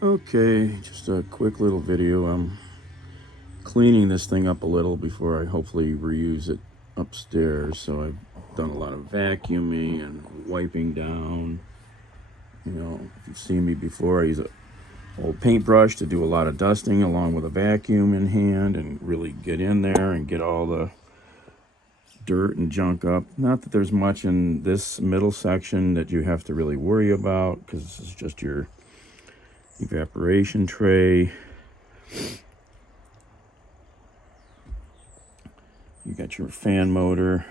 Okay, just a quick little video. I'm cleaning this thing up a little before I hopefully reuse it upstairs. So I've done a lot of vacuuming and wiping down. You know, if you've seen me before, I use a old paintbrush to do a lot of dusting along with a vacuum in hand and really get in there and get all the dirt and junk up. Not that there's much in this middle section that you have to really worry about, because this is just your evaporation tray. You got your fan motor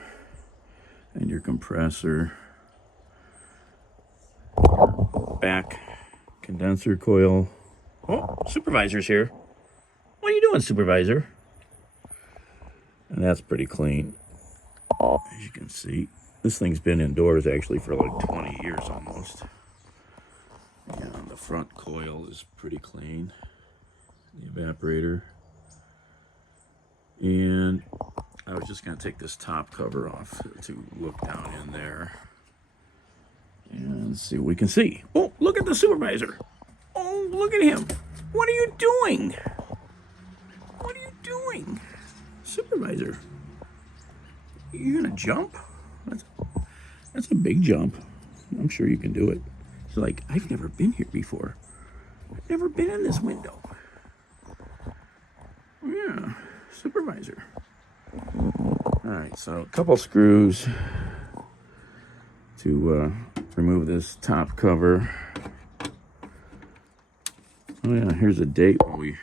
and your compressor, your back condenser coil. Oh, supervisor's here. What are you doing, supervisor? And that's pretty clean. As you can see, this thing's been indoors actually for like 20 years almost. And the front coil is pretty clean, the evaporator. And I was just going to take this top cover off to look down in there and see what we can see. Oh, look at the supervisor. Oh, look at him. What are you doing? What are you doing? Supervisor, you gonna jump? That's a big jump. I'm sure you can do it. He's like, I've never been here before. I've never been in this window. Yeah, supervisor. All right, so a couple screws to remove this top cover. Oh yeah, here's a date when we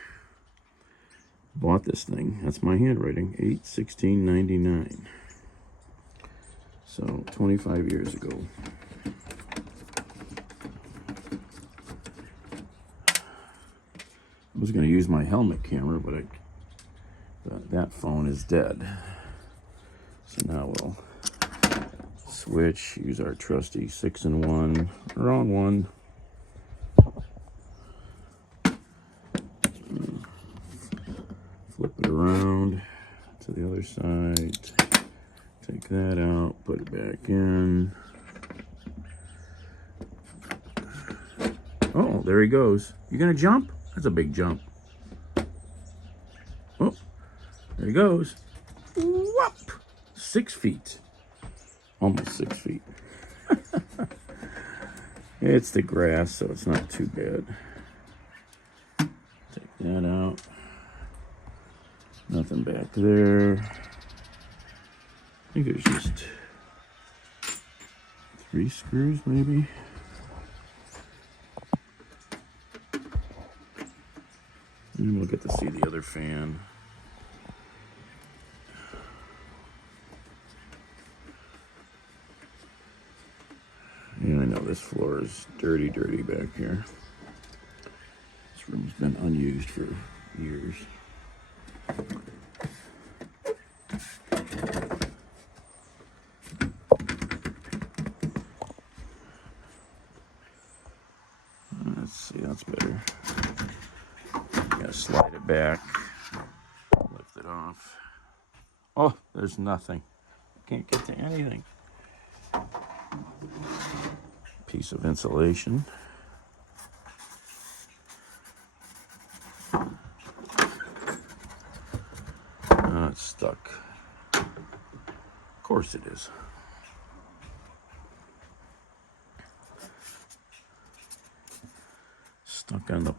bought this thing. That's my handwriting, 8/16/99. So 25 years ago. I was going to use my helmet camera, but that phone is dead. So now we'll switch, use our trusty 6-in-1, wrong one. Flip it around to the other side. Take that out, put it back in. Oh, there he goes. You gonna jump? That's a big jump. Oh, there he goes. Whoop! 6 feet. Almost 6 feet. It's the grass, so it's not too bad. Take that out. Nothing back there. I think there's just 3 screws, maybe. And we'll get to see the other fan. Yeah, I know this floor is dirty back here. This room's been unused for years. Let's see, that's better. Gotta slide it back, lift it off. Oh, there's nothing. Can't get to anything. Piece of insulation. Oh, it's stuck. Of course it is. Stuck on the,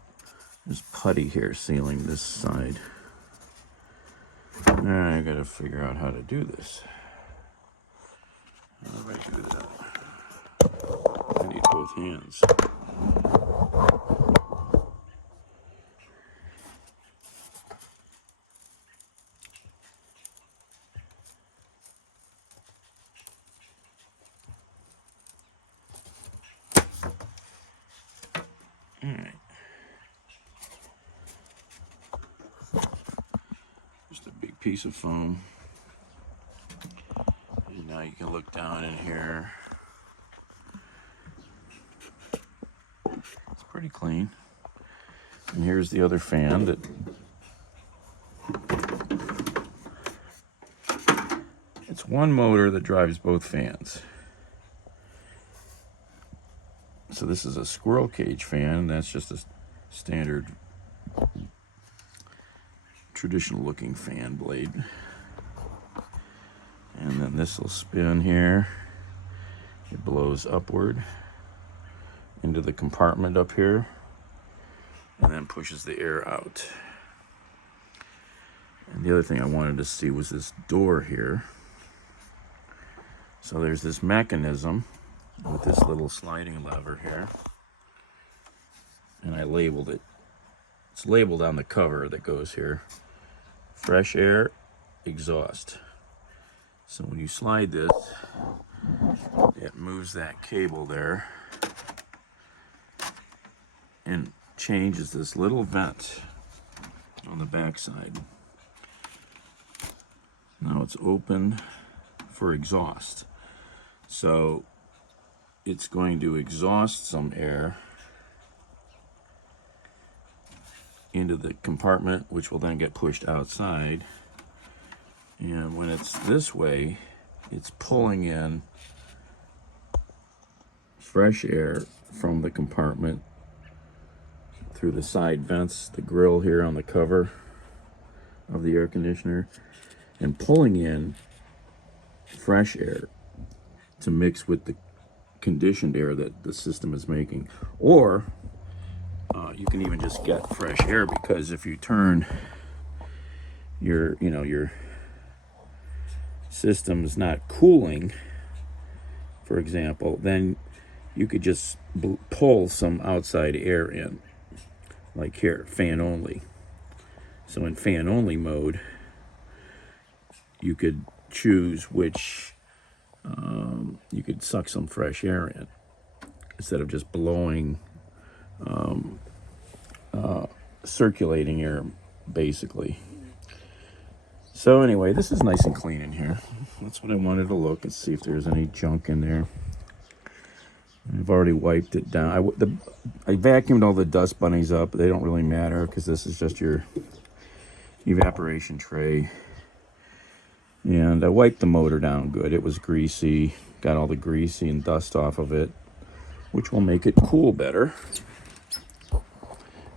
there's putty here sealing this side. I gotta figure out how to do this. How do I do that? I need both hands. All right. Just a big piece of foam. And now you can look down in here. It's pretty clean. And here's the other fan that it's one motor that drives both fans. So this is a squirrel cage fan. That's just a standard traditional looking fan blade. And then this will spin here. It blows upward into the compartment up here and then pushes the air out. And the other thing I wanted to see was this door here. So there's this mechanism with this little sliding lever here. And I labeled it. It's labeled on the cover that goes here. Fresh air, exhaust. So when you slide this, it moves that cable there and changes this little vent on the back side. Now it's open for exhaust. So it's going to exhaust some air into the compartment, which will then get pushed outside. And when it's this way, it's pulling in fresh air from the compartment through the side vents, the grill here on the cover of the air conditioner, and pulling in fresh air to mix with the conditioned air that the system is making. Or you can even just get fresh air, because if you turn your system is not cooling, for example, then you could just pull some outside air in, like here, fan only. So in fan only mode, you could choose which, you could suck some fresh air in instead of just blowing circulating air, basically. So anyway, this is nice and clean in here. That's what I wanted to look and see if there's any junk in there. I've already wiped it down. I vacuumed all the dust bunnies up. They don't really matter because this is just your evaporation tray. And I wiped the motor down good. It was greasy. Got all the greasy and dust off of it, which will make it cool better.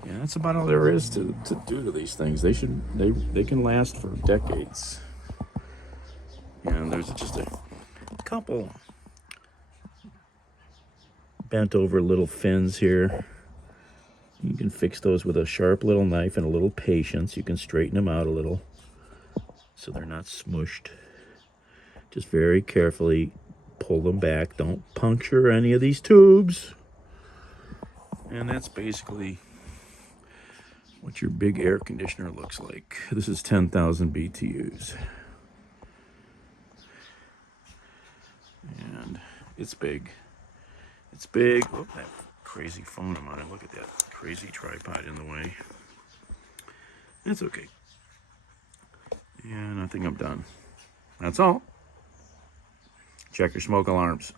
Yeah, that's about all there is to do to these things. They can last for decades. And there's just a couple bent over little fins here. You can fix those with a sharp little knife and a little patience. You can straighten them out a little so they're not smushed. Just very carefully pull them back. Don't puncture any of these tubes. And that's basically what your big air conditioner looks like. This is 10,000 BTUs. And it's big. It's big. Oh, that crazy phone I'm on it. Look at that crazy tripod in the way. That's okay. And I think I'm done. That's all. Check your smoke alarms.